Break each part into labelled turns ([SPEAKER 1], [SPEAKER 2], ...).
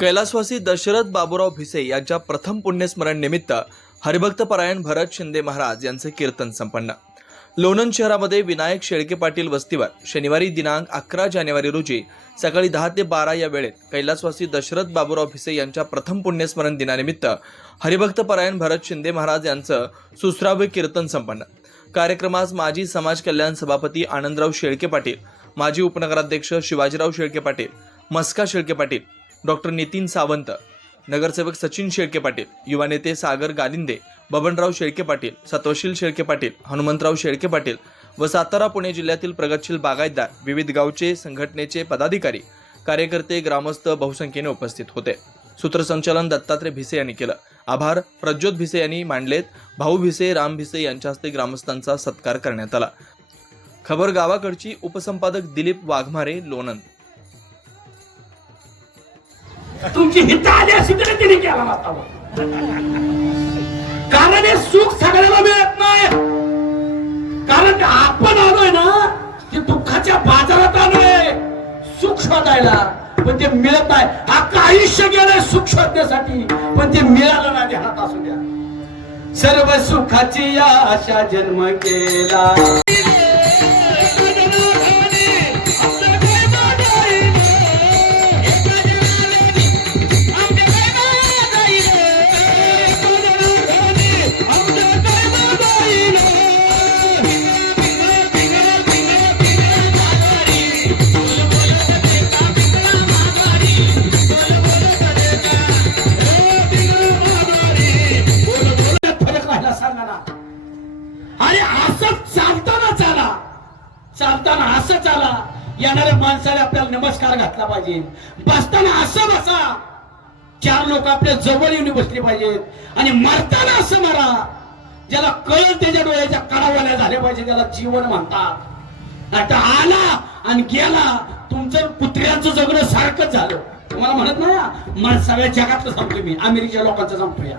[SPEAKER 1] कैलासवासी दशरथ बाबूराव भिसे यांच्या प्रथम पुण्यस्मरण निमित्त हरिभक्त परायण भरत शिंदे महाराज यांचे कीर्तन संपन्न. लोणंद शहरामध्ये विनायक शेळके पाटील वस्तीवर शनिवारी दिनांक अकरा जानेवारी रोजी सकाळी दहा ते बारा या वेळेत कैलासवासी दशरथ बाबूराव भिसे यांच्या प्रथम पुण्यस्मरण दिनानिमित्त हरिभक्त परायण भरत शिंदे महाराज यांचं सुस्राव्य कीर्तन संपन्न. कार्यक्रमास माजी समाज कल्याण सभापती आनंदराव शेळके पाटील माजी उपनगराध्यक्ष शिवाजीराव शेळके पाटील मस्का शेळके पाटील डॉक्टर नितीन सावंत नगरसेवक सचिन शेळके पाटील युवा नेते सागर गालिंदे बबनराव शेळके पाटील सत्वशील शेळके पाटील हनुमंतराव शेळके पाटील व सातारा पुणे जिल्ह्यातील प्रगतशील बागायतदार विविध गावचे संघटनेचे पदाधिकारी कार्यकर्ते ग्रामस्थ बहुसंख्येने उपस्थित होते. सूत्रसंचालन दत्तात्रय भिसे यांनी केलं. आभार. प्रज्योत भिसे यांनी मांडलेत. भाऊ भिसे राम भिसे यांच्या हस्ते ग्रामस्थांचा सत्कार करण्यात आला. खबर गावाकडची उपसंपादक दिलीप वाघमारे लोणंद.
[SPEAKER 2] तुमची हित आली अशी तरी तिने केला नसतावा कारण हे सुख सगळ्याला मिळत नाही. कारण आपण आलोय ना ते दुःखाच्या बाजारात आलोय. सुख शोधायला. पण ते मिळत नाही. अख्खं आयुष्य गेलंय सुख शोधण्यासाठी. पण ते मिळालं नाही हात असू द्या. सर्व सुखाची आशा जन्म केला. असं चालताना चाला. चालताना असं चाला. येणाऱ्या माणसाला आपल्याला नमस्कार घातला पाहिजे. बसताना असं बसा. चार लोक आपल्या जवळ येऊन बसले पाहिजेत. आणि मरताना असं मरा. ज्याला कळ त्याच्या डोळ्याच्या कडावाल्या झाल्या पाहिजे त्याला जीवन म्हणतात. आता आला आणि गेला. तुमचं कुत्र्यांचं जगणं सारखंच झालं. तुम्हाला म्हणत ना मला सगळ्या जगातलं सांगतो मी. अमेरिकेच्या लोकांचं सांगतो या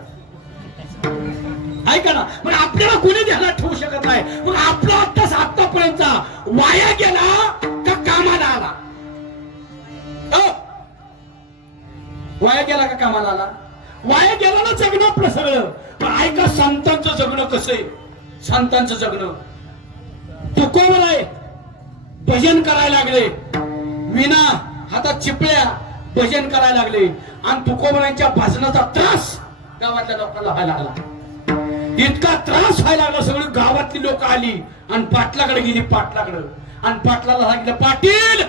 [SPEAKER 2] ऐका ना. मग आपल्याला कोणी ध्यानात ठेवू शकत नाही? मग आपला आत्ताच आतापर्यंतचा वाया गेला का कामाला आला? वाया गेला का कामाला आला? वाया गेला ना जगणं आपलं सगळं पण ऐका संतांचं जगणं कसं आहे? संतांचं जगणं. तुकोबर आहे. भजन करायला लागले. विना हातात चिपळ्या भजन करायला लागले. आणि तुकोबरांच्या भाषणाचा त्रास गावातल्या लोकांना व्हायला लागला. इतका त्रास व्हायला लागला सगळी गावातली लोक आली. आणि पाटलाकडे गेली पाटलाकडे. आणि पाटलाला सांगितलं पाटील!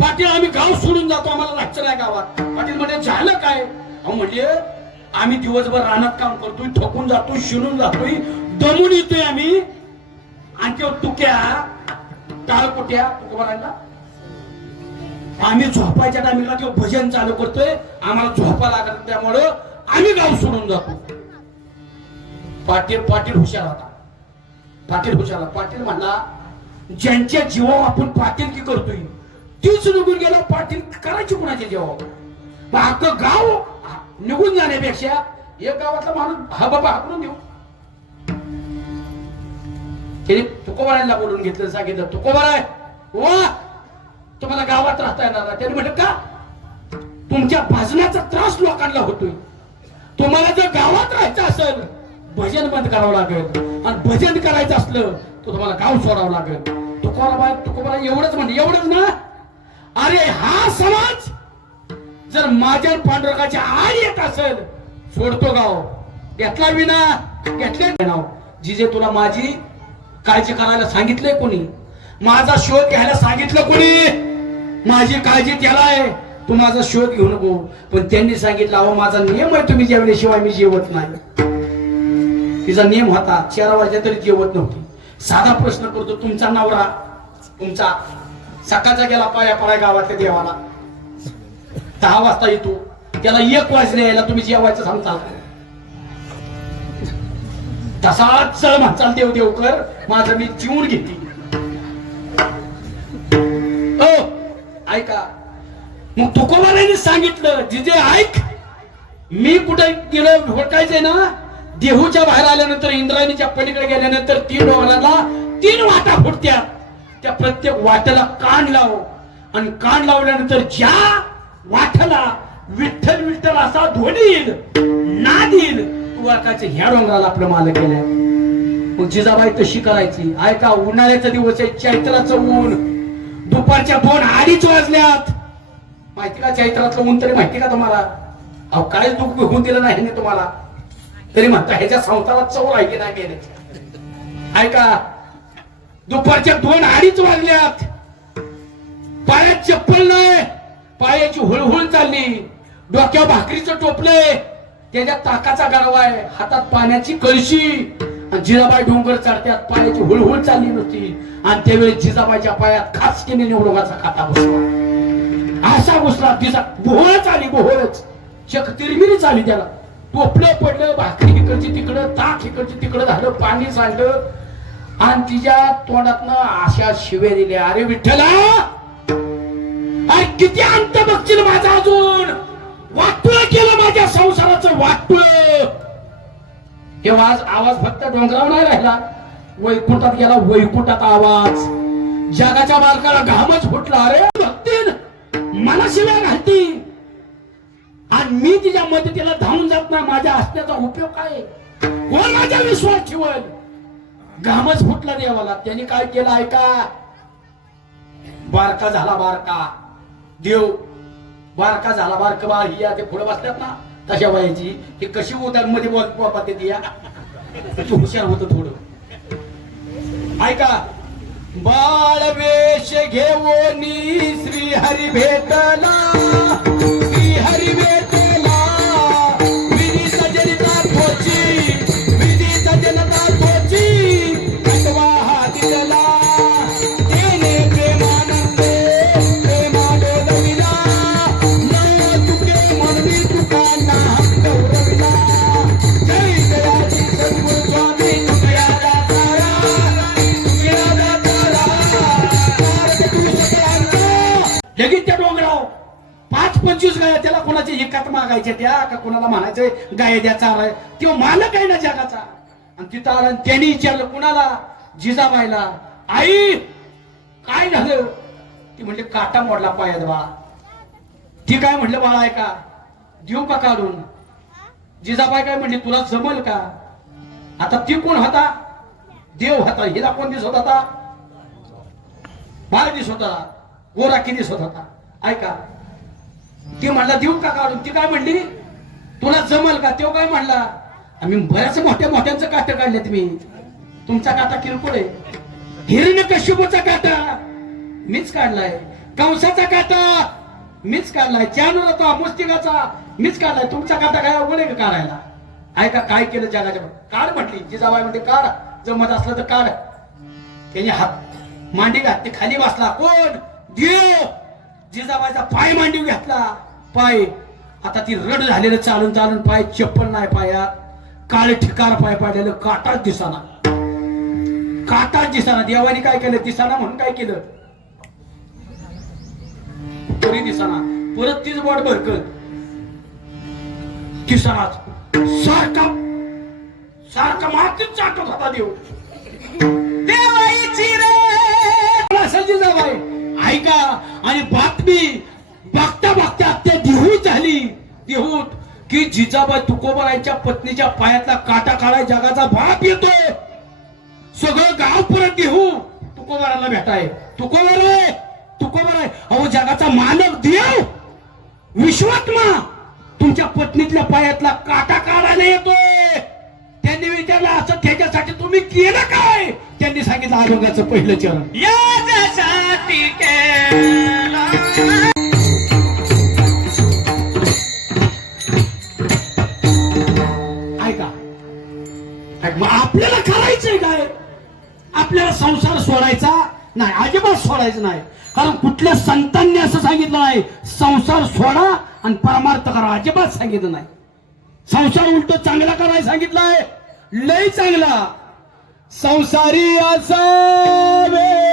[SPEAKER 2] पाटील आम्ही गाव सोडून जातो आम्हाला लागचं नाही गावात. पाटील म्हणजे झालं काय? अहो म्हणजे आम्ही दिवसभर रानात काम करतोय थकून जातोय शिरून जातोय दमून येतोय आम्ही. आणि तुक्या तुक्या टाळकोट्या तुकोबारांना आम्ही झोपायच्या टायमिंगला किंवा भजन चालू करतोय आम्हाला झोपा लागत त्यामुळं आम्ही गाव सोडून जातो. पाटील पाटील हुशार होता. पाटील हुशार पाटील म्हणला ज्यांच्या जीवावर आपण पाटील की करतोय तीच निघून गेला पाटील करायची कुणाच्या जीवावर? मग अख्खं गाव निघून जाण्यापेक्षा एक गावातला माणूस हा बाबा हाकलून देऊ. त्याने तुकोबारायला बोलून घेतलं सांगितलं तुकोबाराय वा तुम्हाला गावात राहता येणार नाही. त्याने म्हटलं का? तुमच्या भाजण्याचा त्रास लोकांना होतोय. तुम्हाला जर गावात राहायचं असेल भजन बंद करावं लागेल. आणि भजन करायचं असलं तर तुम्हाला गाव सोडावं लागेल. तुकोबारा तुकोबाला एवढंच म्हणजे एवढंच ना? अरे हा समाज जर माझ्या पांडुरंगाच्या आड येत असेल सोडतो गाव. घेतला विना घेतले नाव. जिजे तुला माझी काळजी करायला सांगितलंय कोणी? माझा शोध घ्यायला सांगितलं कोणी? माझी काळजी त्याला आहे तू माझा शोध घेऊ नको. पण त्यांनी सांगितलं अहो माझा नियम आहे तुम्ही जेवल्याशिवाय मी जेवत नाही. तिचा नियम होता चार वाजल्या तरी जेवत नव्हती. साधा प्रश्न करतो तुमचा नवरा तुमचा सकाळचा गेला पाया पाया गावातल्या देवाला. दहा वाजता येतो. त्याला एक वाजले यायला तुम्ही जेवायचं सांगता तसाच चळ म्हणचाल देव देव कर माझं मी जीवन घेते. ऐका. मग तुकोबाराने सांगितलं जिजे ऐक मी कुठे गेलो भोटायचंय ना देहूच्या बाहेर आल्यानंतर इंद्रायणीच्या पलीकडे गेल्यानंतर तीन डोंगराला तीन वाटा फुटत्या. त्या प्रत्येक वाट्याला कान लाव. आणि कान लावल्यानंतर ज्या वाट्याला विठ्ठल विठ्ठल असा ध्वनी येईल नाद तू वाकाचे ह्या डोंगराला आपलं मालक केलंय. मग जिजाबाई तशी करायची. ऐका उन्हाळ्याचा दिवस आहे चैत्राचं ऊन. दुपारच्या दोन अडीच वाजल्यात. माहिती का चैत्रातलं ऊन तरी माहिती का तुम्हाला? अहो काय दुःख होऊन दिलं नाही तुम्हाला. तरी म्हणता ह्याच्या संसारात चव की नाही गेले ऐका दुपारच्या दोन अडीच वाजल्यात. पायात चप्पल नाही पायाची हुळहुळ चालली. डोक्यावर भाकरीचं टोपलंय त्याच्या ताकाचा गरवा आहे. हातात पाण्याची कळशी. आणि जिजाबाई डोंगर चढत्यात. पायाची हुळहुळ चालली नव्हती आणि त्यावेळी जिजाबाईच्या पायात खास केली निवडणुकाचा खाता बसला. असा बसला तिचा बोहळच आली बोहळच चक तिरमिरीच आली त्याला. टोपलं पडलं भाकरी इकडची तिकडं ताक इकडची तिकडं झालं पाणी सांडलं. आणि तिच्या तोंडातनं अशा शिवे दिल्या अरे विठ्ठला अरे किती अंत बघतील माझा अजून? वाटुळ केलं माझ्या संसाराचं वाटुळ. तेव्हा आज आवाज फक्त डोंगरावर नाही राहिला वैकुंठात गेला वैकुंठात आवाज. जगाच्या बालकाला घामच फुटला अरे भक्तीन मनाशिवाय शिव्या घालती आणि मी तिच्या मदतीला धावून जात नाही. माझ्या असण्याचा उपयोग काय? कोण माझ्या विश्वास ठेवल? घामच फुटला देवाला. त्यांनी काय केलं ऐका? बारका झाला बारका. देव बारका झाला बारका बाळ ही ते पुढे बसल्यात ना. तशा वयाची. हे कशी उदारमध्ये बोल ती या तू हुशार होत थोडं. ऐका. बाळ वेश घेऊन श्री हरी भेटला. पंचवीस गाया त्याला कोणाच्या एकात मागायच्या त्या का कोणाला म्हणायचंय गाय द्या चाराय तो मालक आहे ना जगाचा. आणि तिथं आला आणि त्यांनी विचारलं कुणाला? जिजाबाईला. आई काय झालं? ती म्हणजे काटा मोडला पायात बा. ती काय म्हटलं बाळा ऐका. देऊ का काढून? जिजाबाई काय म्हणली तुला जमल का? आता ती कोण होता? देव होता. हिला कोण दिसत होता? बाळ दिसत होता. गोरा किती दिसत होता? ऐका ती म्हणला देऊ का काढून? ती काय म्हणली तुला जमल का? तो काय म्हणला आम्ही बऱ्याच मोठ्या मोठ्यांचं काट काढलेत मी. तुमचा काटा किरकोळ आहे. हिरण कश्यपूचा काटा मीच काढलाय. कंसाचा काटा मीच काढलाय. चानुराचा मुस्तिकाचा मीच काढलाय. तुमचा काटा काय अवघड आहे का काढायला? ऐका काय केलं जगाच्या काढ म्हटली. जिजाबाई म्हणते काढ. जमत असलं तर काढ. त्याने हात मांडी घातली. खाली बसला. कोण? देव! जिजाबाईचा पाय मांडी घातला. पाय आता ती रड झालेलं चालून चालून पाय चप्पल नाही पायात. काळे ठिकार पाय पाडलेलं काटाच दिसाना. काटाच दिसाना. देवाने काय केलं? दिसाना म्हणून काय केलं? तरी दिसाना. परत तीच बोट भरकत दिसानाच सारखा सारखा मातीच चाटत होता देव. देवाईची रे. जिजाबाई? ऐका आणि बातमी बघता बघता ते देहूत झाली. दिहूत की जिजाबाई तुकोबारायच्या पत्नीच्या पायातला काटा काळा जगाचा बाप येतोय. सगळं गाव परत देऊ तुकोबाराला भेटाय. तुकोबार आहे तुकोबार आहे अहो जगाचा मानव देव विश्वात्मा तुमच्या पत्नीतल्या पायातला काटा काढायला येतोय. त्यांनी विचारलं असं त्याच्यासाठी तुम्ही केलं काय? त्यांनी सांगितलं आरोग्याचं पहिलं चरण.
[SPEAKER 3] या!
[SPEAKER 2] ऐका. आपल्याला करायचंय काय? आपल्याला संसार सोडायचा नाही अजिबात सोडायचं नाही. कारण कुठल्या संतांनी असं सांगितलं नाही संसार सोडा आणि परमार्थ करा अजिबात सांगितलं नाही. संसार उलट चांगला करायला आहे लय चांगला. संसारी असावे.